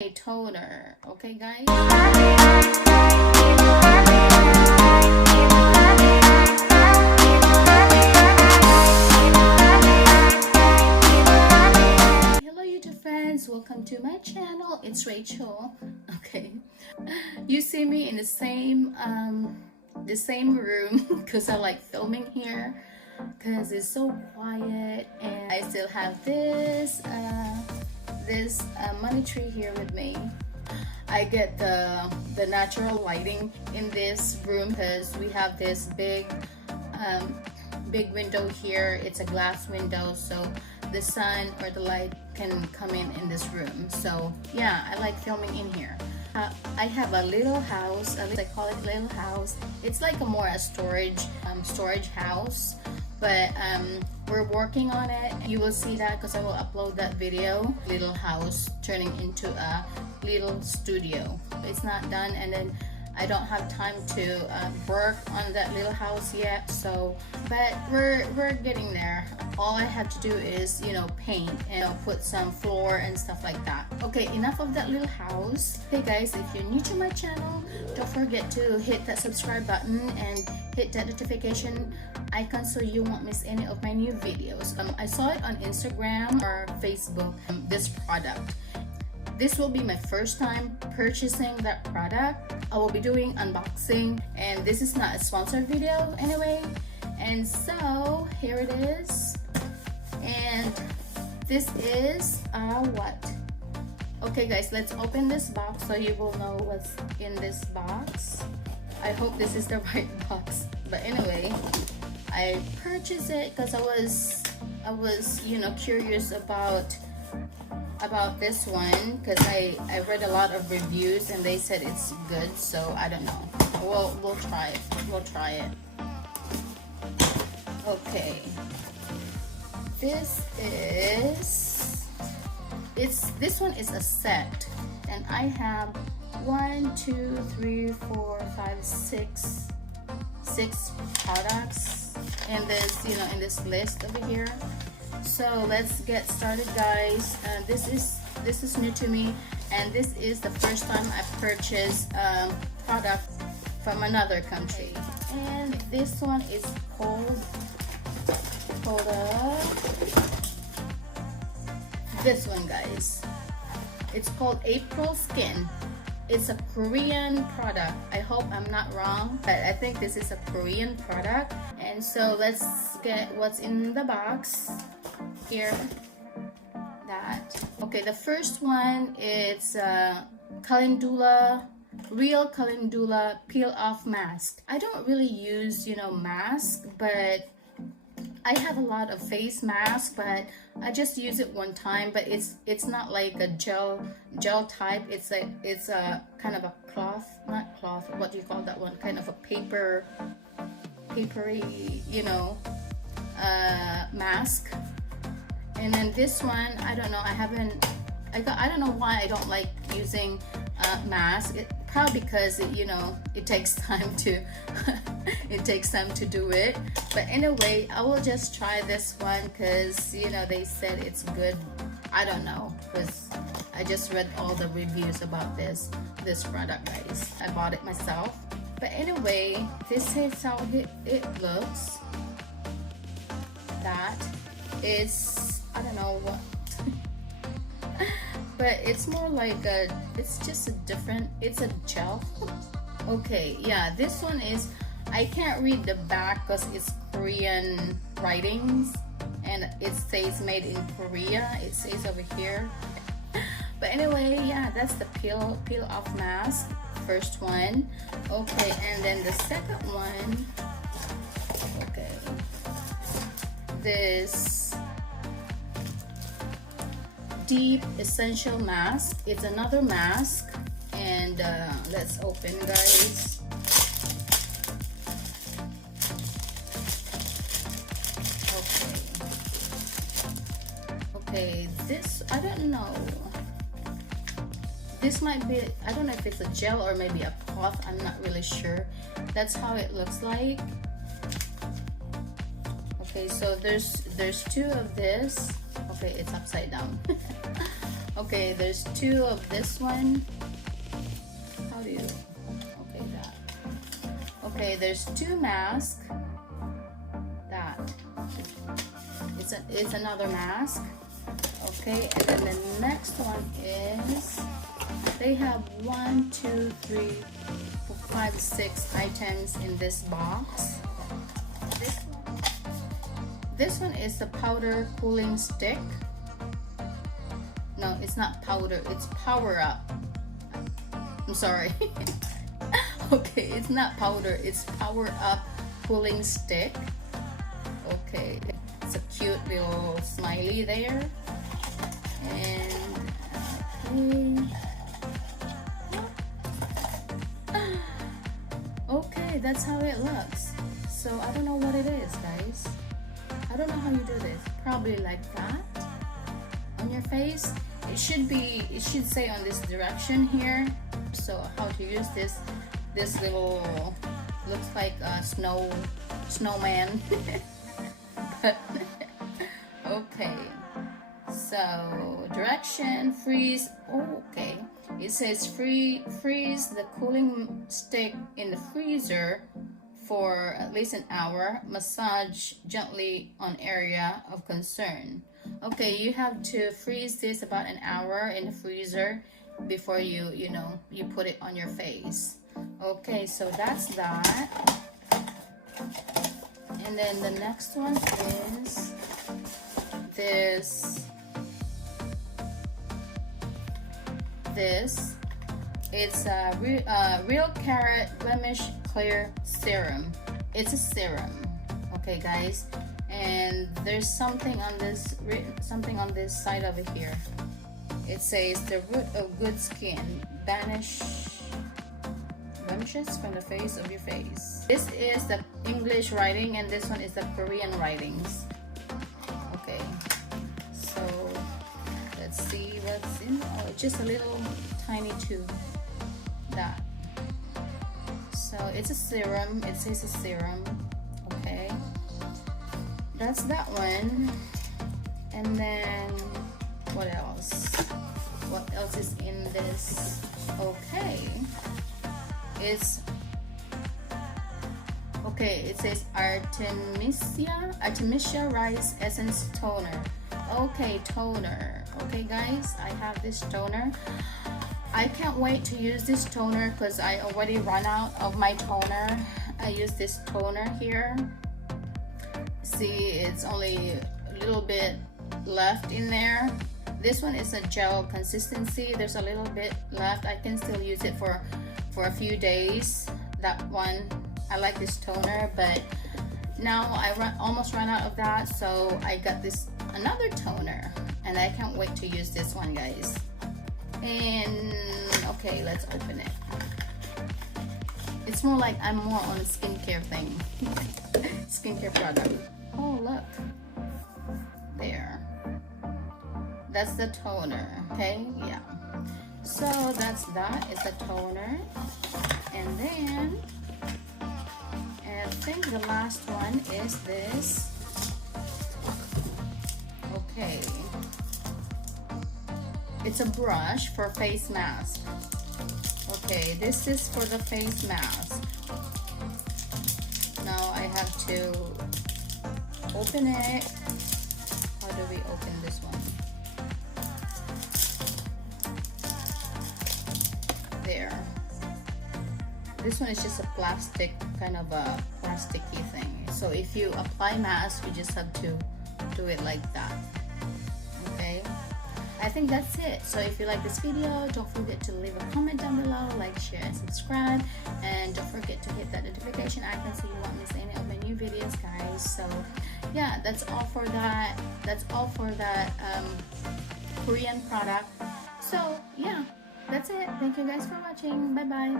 a toner. Okay, guys. Hello YouTube friends, welcome to my channel. It's Rachel. Okay, you see me in the same room because I like filming here because it's so quiet, and I still have this money tree here with me. I get the natural lighting in this room because we have this big window here. It's a glass window, so the sun or the light can come in this room. So yeah, I like filming in here. I have a little house, at least I call it little house. It's like a storage house, but we're working on it. You will see that because I will upload that video. Little house turning into a little studio. It's not done, and then I don't have time to work on that little house yet. So, but we're getting there. All I have to do is, you know, paint and put some floor and stuff like that. Okay, enough of that little house. Hey guys, if you're new to my channel, don't forget to hit that subscribe button and hit that notification icon so you won't miss any of my new videos. I saw it on Instagram or Facebook, this product. This will be my first time purchasing that product. I will be doing unboxing, and this is not a sponsored video anyway. And so here it is, and this is what? Okay guys, let's open this box so you will know what's in this box. I hope this is the right box, but anyway, I purchased it because I was you know, curious about this one because I read a lot of reviews and they said it's good, so I don't know. We'll try it. Okay, this one is a set, and I have 1 2 3 4 5 6 products in this, you know, in this list over here. So let's get started, guys. This is new to me, and this is the first time I purchased product from another country. And this one is called this one, guys. It's called April Skin. It's a Korean product. I hope I'm not wrong, but I think this is a Korean product. And so let's get what's in the box here. Okay, the first one is real calendula peel off mask. I don't really use, you know, mask, but I have a lot of face masks, but I just use it one time. But it's not like a gel type. It's a kind of a not cloth, what do you call that one, kind of a papery, you know, mask. And then this one, I don't know, I don't know why I don't like using mask. Probably because you know, it takes time to do it. But anyway, I will just try this one because, you know, they said it's good. I don't know, because I just read all the reviews about this product, guys. I bought it myself. But anyway, this is how it looks. That is, I don't know what, but it's more like it's a gel. Okay, yeah, this one is, I can't read the back because it's Korean writings, and it says made in Korea. It says over here. But anyway, yeah, that's the peel off mask, first one. Okay, and then the second one, okay, this deep essential mask. It's another mask, and let's open, guys. Okay, this, I don't know, this might be, I don't know if it's a gel or maybe a cloth, I'm not really sure. That's how it looks like. Okay, so there's two of this. Okay, it's upside down. Okay, there's two of this one. How do you, okay, that. Okay, there's two masks. That. It's another mask. Okay, and then the next one is, they have 1, 2, 3, 4, 5, 6 items in this box. This one is the powder cooling stick. No, it's not powder, it's power up. I'm sorry. Okay, it's not powder, it's power up cooling stick. Okay, it's a cute little smiley there. And okay, that's how it looks. So I don't know what it is, guys. I don't know how you do this. Probably like that on your face. It should say on this direction here. So how to use this little, looks like a snowman. But okay. So direction, freeze. Oh, okay. It says freeze the cooling stick in the freezer for at least an hour. Massage gently on area of concern. Okay, you have to freeze this about an hour in the freezer before you put it on your face. Okay, so that's that. And then the next one is this. It's a real carrot blemish clear serum. It's a serum. Okay, guys, and there's something on this side over here. It says the root of good skin, banish blemishes from the face of your face. This is the English writing, and this one is the Korean writings. Okay, so let's see what's in. Oh, it's just a little tiny tube. That. So it's a serum. It says a serum. Okay, that's that one. And then what else? What else is in this? Okay, it says Artemisia rice essence toner. Okay, toner. Okay, guys, I have this toner. I can't wait to use this toner because I already run out of my toner. I use this toner here. See, it's only a little bit left in there. This one is a gel consistency. There's a little bit left. I can still use it for a few days. That one, I like this toner, but now I almost ran out of that, so I got this another toner, and I can't wait to use this one, guys. And okay, let's open it. It's more like I'm more on a skincare thing. Skincare product. Oh, look. There. That's the toner. Okay, yeah. So that's that. It's a toner. And then I think the last one is this. Okay. It's a brush for face mask. Okay, this is for the face mask. Now I have to open it. How do we open this one? There. This one is just a plastic, kind of a plasticky thing. So if you apply mask, you just have to do it like that. Okay, I think that's it. So if you like this video, don't forget to leave a comment down below, like, share, and subscribe, and don't forget to hit that notification icon so you won't miss any of my new videos, guys. So yeah, that's all for that. That's all for that Korean product. So yeah, that's it. Thank you guys for watching. Bye bye.